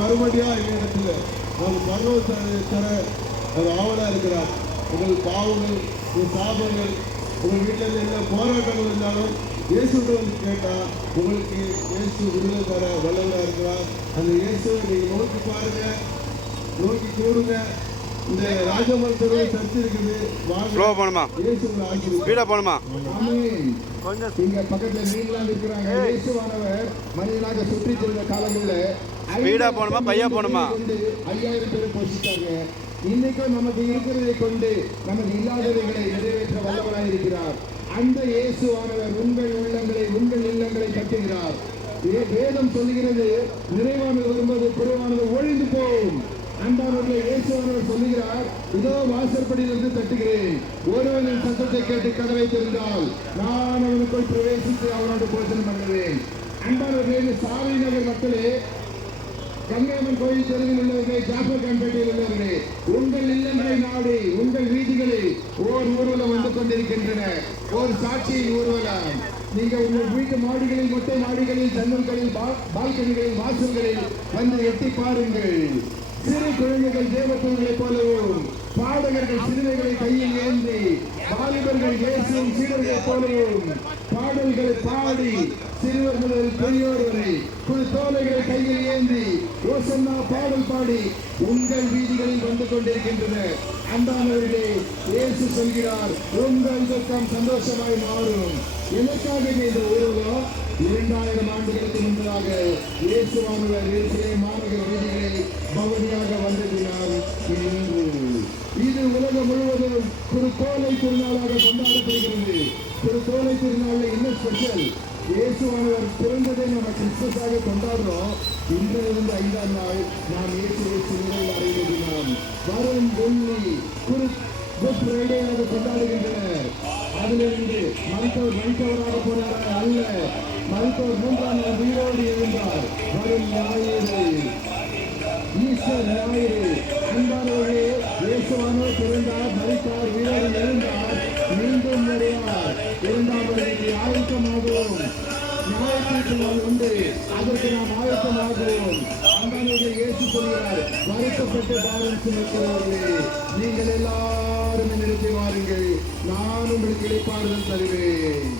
மறுபடியா இடத்துல நம்ம பரலோக தர அவர் ஆவலா இருக்கிறார். உங்கள் பாவங்கள், உங்கள் சாபங்கள், உங்கள் வீட்டில் என்ன போராட்டங்கள் இருந்தாலும் இயேசுகிட்ட வந்து கேட்டால் உங்களுக்கு இயேசு விடுதலை தர வல்லவராக இருக்கிறார். அந்த இயேசுவை நீங்கள் நோக்கி பாருங்க, நோக்கி கூடுங்க. இந்த ராஜமந்திரம் சர்ச்சை இருக்குது. கொஞ்சம் இங்க பக்கத்துல நீங்களாம் இருக்கிறாங்க. இயேசுவானவர் மனிதனாக சுற்றி செல்ற காலங்களில் ஸ்பீடா போகணுமா பையா போகணுமா 5000 பேர் போஷித்தாங்க. இன்னைக்கும் நமக்கு இருக்கிறதை கொண்டு நமக்கு இல்லாதவைகளை நிறைவேற்ற வல்லவராக இருக்கிறார். அந்த இயேசுவானவர் உங்கள் உள்ளங்களை, உங்கள் இல்லங்களை கட்டுகிறார். வேதம் சொல்லுகிறது, நிறைவானது வரும்போது குறைவானது ஒழிந்து போகும். அன்பானவர்களை, இயேசுவானவர் சொல்லுகிறார், இதோ வாசற்படியிலிருந்து தட்டுகிறேன், ஒருவனின் சத்தத்தை கேட்டு கதவை திறந்தால் நான் அவனுக்குள் பிரவேசித்து அவனோடு போஜனம் பண்ணுவேன். அன்பானவர்களே, சாலை நகர் மக்களே, கங்கையம்மன் கோயில் தெருவில் உள்ளவர்களே, ஜாஃபர் கான்பேட்டையில் உள்ளவர்களே, உங்கள் இல்லங்களை நாடி உங்கள் வீதிகளில் ஓர் ஊர்வலம் வந்து கொண்டிருக்கின்றன. ஒரு சாட்சியின் ஊர்வலம். நீங்க உங்கள் வீட்டு மாடிகளில், மொட்டை மாடிகளில், ஜன்னல்களில், பால்கனிகளில், வாசல்களில் வந்து எட்டி பாருங்கள். சிறு குழந்தைகள் தேவதூதர்களைப் போலவும், பாடகர்கள் சிறுவைகளை கையில் ஏந்தி, வாலிபர்கள் இயேசுவின் சீடர்களைப் போலவும் பாடல்களை பாடி, சிறுவர் முதல் பெரியோர் வரை தோலைகளை கையில் ஏந்தி ஓசன்னா பாடல் பாடி உங்கள் வீதிகளில் வந்து கொண்டிருக்கின்றனர். அன்பானவர்களே, இயேசு சொல்கிறார், உங்கள் துக்கம் சந்தோஷமாய் மாறும். எனக்காக இந்த ஊர்வலம் 2000 ஆண்டுகளுக்கு முன்பதாக இயேசுவானவர் எருசலேம் மாநகர வீதிகளை பவனியாக வந்ததினால் இன்று இது உலகம் முழுவதும் திருத்தோலை திருநாளாக கொண்டாடப்படுகிறது. திருத்தோலை திருநாளில் என்ன ஸ்பெஷல்? இயேசுவானவர் பிறந்ததை நம்ம கிறிஸ்துமஸாக கொண்டாடுறோம். இன்றிலிருந்து 5ஆம் நாள் நாம் இயேசுவை சிலுவையில் அறையினால் வரும் வெள்ளி குட் ஃப்ரைடேயாக கொண்டாடுகின்றனர். அதிலிருந்து மருத்துவராக போனார் அல்ல, மருத்துவர் 3ஆம் நாள் உயிரோடு இருந்தார். வரும் ஞாயிறு, ஈஸ்டர் ஞாயிறு. அன்பானவர்களே, இயேசுவானவர் பிறந்தார், மரித்தார், உயிரோடு எழுந்தார், மீண்டும் வருவார். 2ஆம் வருகைக்கு ஆயத்தமாகவும் ஞாயிற்று நாள் உண்டு, அதற்கு நாம் ஆயத்தமாகவும். அன்பானவர்களே, இயேசு சொல்கிறார், வருத்தப்பட்டு பாரம் சுமக்கிறவர்களே, நீங்கள் எல்லாரும் நிறுத்தி வாருங்கள், நான் உங்களுக்கு இளைப்பாறுதல் தருவேன்.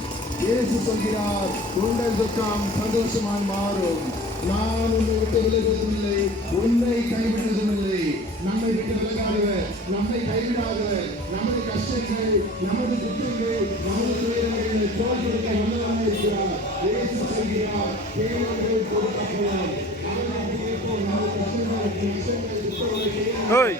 இயேசு சொல்கிறார், உங்கள் துக்கம் சந்தோஷமாய் மாறும். நான் உன்னை விட்டு விலகுவதில்லை, உன்னை கைவிடுவதில்லை. நம்மை விட்டு விலகாதவர், நம்மை கைவிடாதவர், நமது கஷ்டங்கள், நமது துக்கங்கள், நமது துயரங்களை தோல் கொடுக்க வல்லவராக இருக்கிறார். இயேசு சொல்கிறார், கேளுங்கள் கொடுக்கப்படும். அவர்கள் கேட்போம், நமது கஷ்டங்கள், துக்கங்களை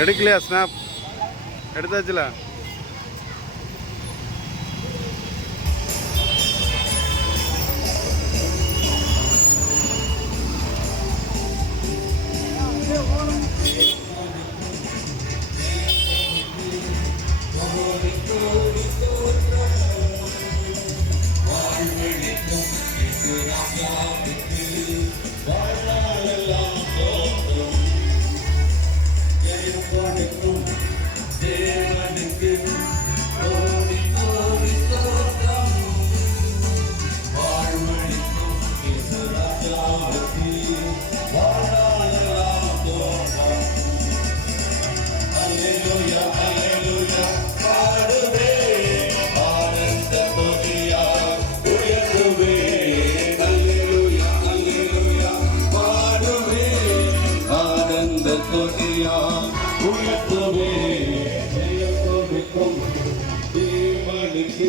எடுக்கலையா? ஸ்னாப் எடுத்தாச்சுல. உயர்த்துவே ஜெயம் கொடுக்கும் தேவனுக்கு